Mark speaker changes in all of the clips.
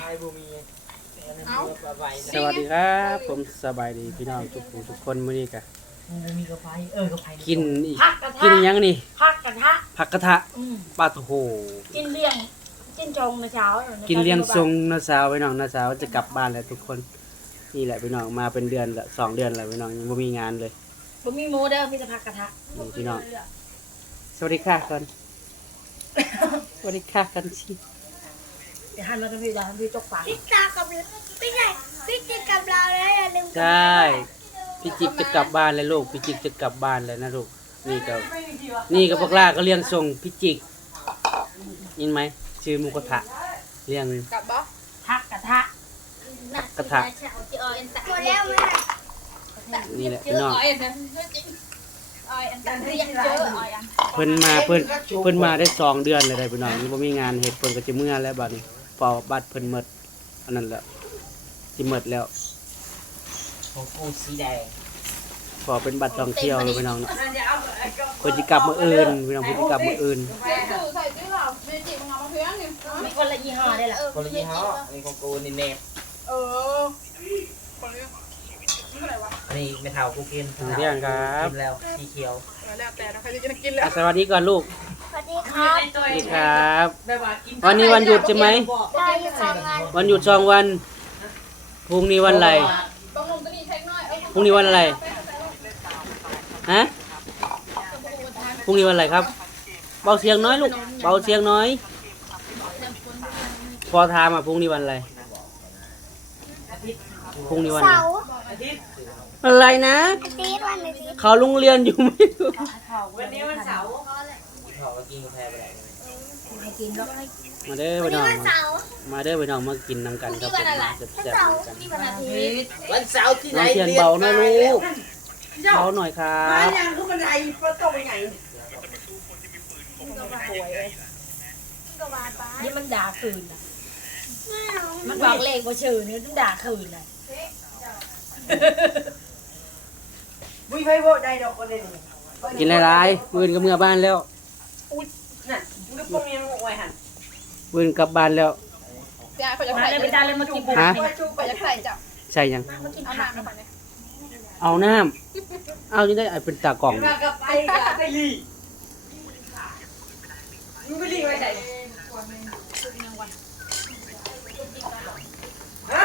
Speaker 1: สวัสดีครับผมสบายดีพี่น้องทุกคนมื้อนี้กะ
Speaker 2: มีกระไฟ
Speaker 1: กินอีกกินยังนี่
Speaker 2: ผักกระทะ
Speaker 1: ผักกระทะปลาโถโห
Speaker 2: กินเลี้ยงกินชงนะเช้า
Speaker 1: กินเลี้ยงทรงน้าสาวพี่น้องน้าสาวจะกลับบ้านแล้วทุกคนนี่แหละพี่น้องมาเป็นเดือนละ2 เดือนแล้วพี่น้องยังบ่มีงานเลย
Speaker 2: บ่มีหมูเด้อมีแต่ผักกระทะ
Speaker 1: นี่พี่น้องสวัสดีค่ะก่อนสวัสดีค่ะกันสิ
Speaker 2: เดี๋ยวหันมากันพี่ตกปลา
Speaker 3: พี่ตากับพี่ใหญ่พี่จิกับเราแล้วอย่าลืม
Speaker 1: ใช่พี่จิกจะกลับบ้านแล้วลูกพี่จิกจะกลับบ้านแล้วนะลูกนี่ก็พวกล่าก็เลี้ยงส่งพี่จิกยินไหมชื่อหมูกระทะเลี้ยง
Speaker 2: กับบ่ผักกระทะ
Speaker 1: กระทะนี่แหละพี่น้องเพิ่นมาได้2 เดือนเลยได้พี่น้องนี่บ่มีงานเฮ็ดเพิ่นก็จะเมื่อแล้วบัดนี้พอบัตรเพิ่นหมดอันนั้นแหละสิหมดแล้ว
Speaker 4: ของกูสีแดง
Speaker 1: พอเป็นบัตรท่องเที่ยวเลยพี่น้องเนาะเพิ่นสิกลับมื้ออื่นพี่น้องเพิ่นสิกลับมื้ออื่น
Speaker 2: มีคนละยี่ห้อได้ล่ะ
Speaker 4: คนละยี่ห้อนี่ของกูนี่เนฟนี่ไม่เท่ากูกิน
Speaker 1: เที่ยงครับ
Speaker 4: กินแล้วสีเขียว
Speaker 5: แล้วแต่ใครจะกินแล้ว
Speaker 1: สวัสดีก่อนลูก
Speaker 3: สวัสดีครับ
Speaker 1: สวัสดีครับวันนี้วันหยุดใช่ไหมวันหยุด2 วันพรุ่งนี้วันอะไรพรุ่งนี้วันอะไรฮะพรุ่งนี้วันอะไรครับเบาเสียงน้อยลูกเบาเสียงน้อยพอถามพรุ่งนี้วันอะไรพรุ่งนี้วันอะไรนะเขาโรงเรียนอยู่ไหม
Speaker 2: วันนี้วันเสาร์
Speaker 4: เขาก็กินกาแฟไปไหน
Speaker 1: มาเด้อไปน้องมาเด้อไปน้องมากินน้ำกันครับแซ่บๆกัน
Speaker 4: วันเสาร์ที่ไหน
Speaker 1: เทียนเบาหน่อยลูกเบาหน่อยครับ
Speaker 2: มาอย่างคือมันไหนประตูไหนนี่มันด่าคืนน่ะมันบอกเลขบ่ชื่อนี่มันด่าคืนน่ะบุ้ยไฟโบได้ดอกคนเดียว
Speaker 1: กินหลายๆมื้อก็เมื่อบ้านแล้ว
Speaker 2: นั่นมึงก็ปงยังไว้หั่น
Speaker 1: มื้อกลับบ้านแล้ว
Speaker 2: มาเลยไปตาเลยมากิน
Speaker 1: ฮะใช่ยังเอาน้ำเอาจังได้เป็นตากล่อง
Speaker 2: ไปลีมึงไปลีไว้ไหนฮะ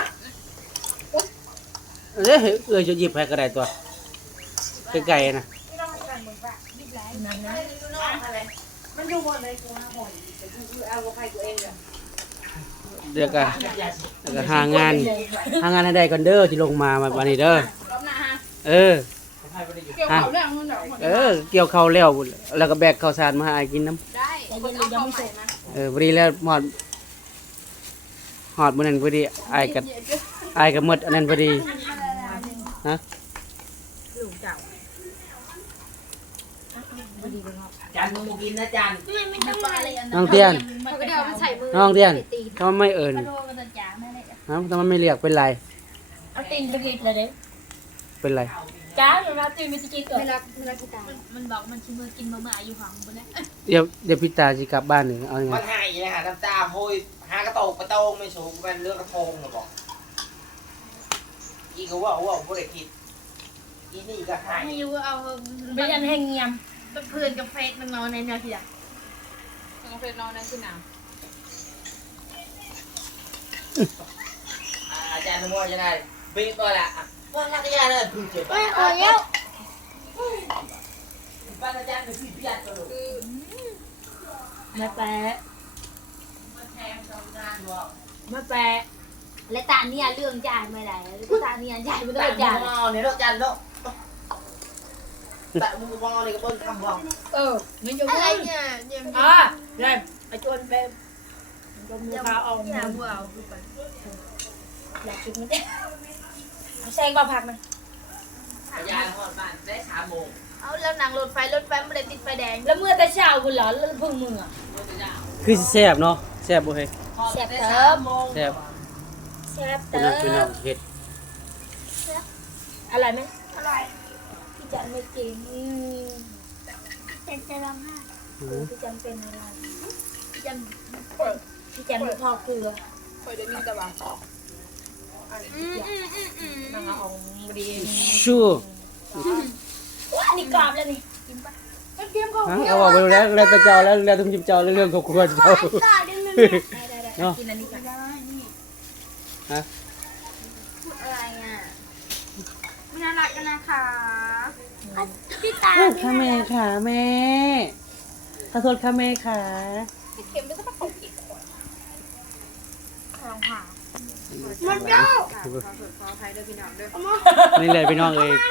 Speaker 1: จะหยิบให้ก็ได้ตัวไกลๆนะ
Speaker 2: มันอยู่บนเลยกูหาหอยเอาไข่ตัวเอง
Speaker 1: เดี๋ยวก็หางานให้ได้ก่อนเด้อที่ลงมาวันนี้เด้อเกี่ยวข้าวแล้วก็แบกข้าวสารมาให้กินน้ำ
Speaker 2: ได้คนเอาข้าวใหม่มา
Speaker 1: พอดีแล้วหอดมื้อนั้นพอดีไอ้ก็หมดอันนั้นพอดีฮะ
Speaker 4: จานมึงกินนะจาน
Speaker 1: น้องเตียนน้องเตียนทำไมไม่เอิญทำไมไม่เรียกเป็นไร
Speaker 2: เอาตีนไปกินเลยเด้
Speaker 1: เป็นไร
Speaker 2: จ้าอยู่นะตีนไม่จะกินเกิด
Speaker 3: มันบอกมันชิมือกินมาอยู่ห้องบนนี้
Speaker 1: เดี๋ยวพี่ตาจะกลับบ้านหนึ่งเอาไง
Speaker 4: มันหายนะฮะน้ำตาโหยหากระโตงไม่สูงเป็นเรื่องกระทงหรอบอกอีกว่าผู้ใดผิดอีนี่ก็หาย
Speaker 3: ไม่รู้เอา
Speaker 2: ไปยันแห้งเงียบ
Speaker 3: เพื่อนกับเฟซมันนอนในแนวที่อ่ะ
Speaker 5: เฟซนอนในที่หนาว
Speaker 4: อาจารย์มั่วจะได้บิ๊กก็แหละว่านักยาเนี่ยคือเจ็บ
Speaker 3: ไม่เอาแล้ว
Speaker 4: บ้านอาจารย์คือพิยัดตัว
Speaker 2: มาแปะ
Speaker 3: มาแปะและตาเนี่ยเรื่องจ่ายไม่ได้ตาเนี่ยจ่ายไม่ได้จ่าย
Speaker 4: เนี่ยเราจานเนาะแต่มึงมองเลยก็เบิ้ลคำบอก
Speaker 2: ไม่ยุ่ง
Speaker 3: อะไรเนี่ย
Speaker 2: เลยไปชวนไปจมมือพาออก
Speaker 3: อย่าบัวเอาไป
Speaker 2: อยากกินไม่ได้เอาแซงบ่ผักมัน
Speaker 4: ยาหอดบ้านได้3 โมง
Speaker 3: เอาแล้วนั่งรถไฟไม่ได้ติดไฟแดง
Speaker 2: แล้วเมื่อแต่เช้าคุณเหรอแล้วพึ่งมือ
Speaker 1: คือแซ่บเนาะแซ่บบ่เฮ้ย
Speaker 2: แซ่บเติม
Speaker 1: แซ่บ
Speaker 2: เติม
Speaker 1: พี่น้องเห็ด
Speaker 2: อร่อยไหม
Speaker 3: อร่อย
Speaker 2: พี่จันไม่กิน
Speaker 3: เป็นจะร้องไห้
Speaker 2: พี่จันเป็นอะไรพี่จันไม่พอเกลือ
Speaker 5: คอยได้ยินแต่ว่านั่งเอาดี
Speaker 1: ชู
Speaker 2: ว้านี่กรอบแล้วนี่
Speaker 1: เอาออกไปแล้วแต่เจ้าแล้วต้องจิ้มเจ้าเรื่องของครัวเจ้าเนาะ
Speaker 2: กินอันนี้ก่อน
Speaker 1: ฮะ
Speaker 3: อะไรอ่ะไม่น่ารักกันนะคะ
Speaker 2: พี่ตา
Speaker 1: ค่ะแม่ค่ะแม่ขอโทษค่ะแม่ค่ะ
Speaker 5: เค็มไม่ต้องตกอีก
Speaker 3: ลองหา
Speaker 1: มันเจ้า
Speaker 5: ขออภัยด้วยพี่น้องด้วย
Speaker 1: นี่แหละพี่น้องเอ้ย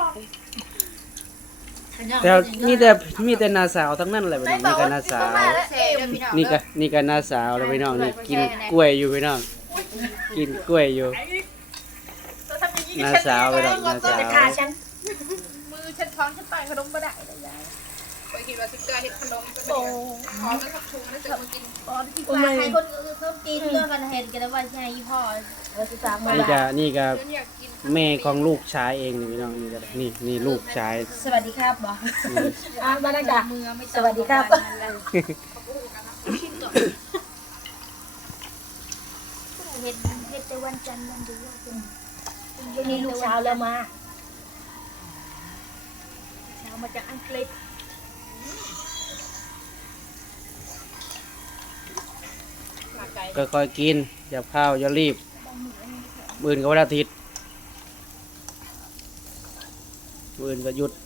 Speaker 1: แต่มีแต่นาสาวทั้งนั้นแหละพี่น้องนี่ก็นาสาว
Speaker 5: เซ่ด้วยพี่น้อง
Speaker 1: นี่ก็นาสาวแล้วพี่น้องนี่กินกล้วยอยู่พี่น้องกินกล้วยอยู่นาสาวพี่น้องนาสาว
Speaker 2: จะขาฉัน
Speaker 5: มือฉันท้องฉันไปขนมบ่ได้เลยยายไปกินว่าสิเกลือเห็ดขนมโอ้ขอมันทับชุงแล้วเสร็จมากิน
Speaker 3: ว่าให้คนอื่นเขากินเรื่องกันเห็นกันแล้วว่าใช่ยี่ห้อจะสั่งมา
Speaker 1: นี่ก็
Speaker 5: ฉันอยากกิน
Speaker 1: แม่ของลูกชายเองนี่พี่น้องนี่ก็นี่ลูกชาย
Speaker 2: สวัสดีครับบอมาดังจ้ะ
Speaker 5: มือไม่
Speaker 2: สวัสดีครับ
Speaker 3: เห็ดแต่วันจันทร์วันเดียว
Speaker 2: วันนี้ลูกสาวแล้วมา
Speaker 3: เช้ามาจากอังกฤษ
Speaker 5: หลักใจ
Speaker 1: ค่อยๆกินอย่าข้าวอย่ารีบมื้ออื่นก็วันอาทิตย์มื้ออื่นก็หยุด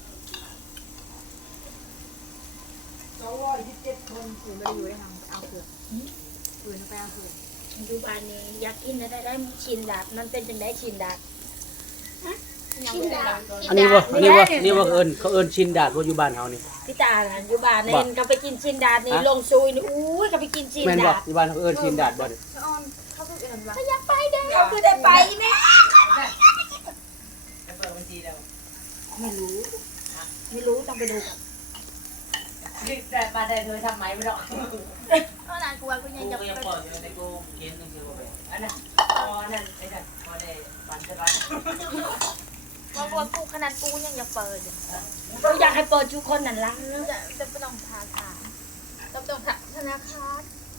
Speaker 2: ดูบานนี้อยากกินได้ชินดาดมันเป็นจังได้ชินดาด
Speaker 5: ยังไม่ได้ล้าง
Speaker 1: อันนี้ว่าเขาเอิ้นชินดาดว่าอยู่บ้านเฮานี่
Speaker 2: พี่ตาน่ะอยู่บ้านนี่ก็ไปกินชินดาดนี่ลงซุยนี่อู้ยก็ไปกินชิน
Speaker 1: แม่นบ่
Speaker 2: ดาด
Speaker 1: อยู่บ้านเขาเอิ้นชินดาดบ่นี่
Speaker 5: เขาเพิ่งเอิ้นว่า
Speaker 2: อยากไปเด้อเขาคือได้ไปแม่ไม่รู้ต้องไปดูก่อน
Speaker 4: แต่มาได้เธอทำไหมไม่หรอก
Speaker 3: เพราะนานกลัวกูยังจะ
Speaker 4: กูยังเปิดอยู่ในกูเขียนหนังสือว่าแบบอันนั้นพอนั่นไอ้นั่นพอได้ปันใช่ปะ
Speaker 3: กลัวกูขนาดกูยังจะเปิด
Speaker 2: เราอยากให้เปิดทุกคนนั่นละ
Speaker 3: จะไม่ต้องพาถาม
Speaker 5: ต้องถาม
Speaker 3: ธนาคาร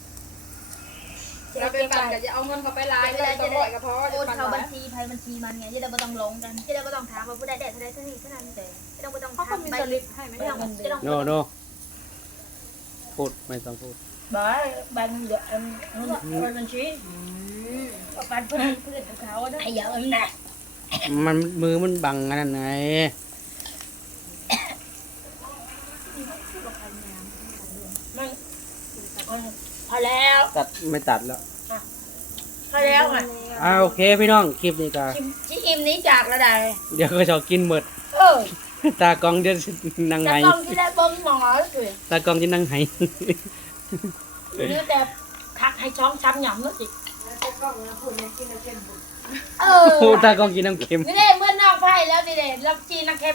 Speaker 5: เราเป็นกันจะเอาเงินเขาไปล้างเลยต้องบ่อยก็พอ
Speaker 3: โอนเข้าบัญชีภายบัญชีมันไงที่เราไม่ต้องลงกันที่เราไม่ต้องถามว่าผู้ใดได้เท่าใดเท่านี้เท่านั้นแต่ไม่ต้อง
Speaker 5: เขาก็มีสลิปให้ไหม
Speaker 3: ไม่ต้องไม่ต้อง
Speaker 1: โนพูดไม่ต้องพูด
Speaker 2: บายบันเดี๋ยวคนบัญชีปันเพื่อนเขาได้เยอะนะ
Speaker 1: มันมือมันบังอันนั้นไง
Speaker 2: มันพอแล้ว
Speaker 1: ตัดไม่ตัดแล้ว
Speaker 2: พอแล้วอ่ะ
Speaker 1: โอเคพี่น้องคลิปนี้ก็
Speaker 2: ชิอิมนี้จากระดับ
Speaker 1: เดี๋ยวก็จะกินหมด ตากล้องจะนั่ง
Speaker 2: แต่
Speaker 1: ไห้
Speaker 2: กล้องที่ได้เบิ้งหมอเลย
Speaker 1: ตากล้องจะนั่งไห้
Speaker 2: นี่แต่ทักให้ช้องช้ำหยำนึกอีก
Speaker 1: โอ้ตากล้องกินน้ำเค็ม
Speaker 2: นี่เมื่อนอกไพ่แล้วนี่เด็ดรับจีนนักเค็ม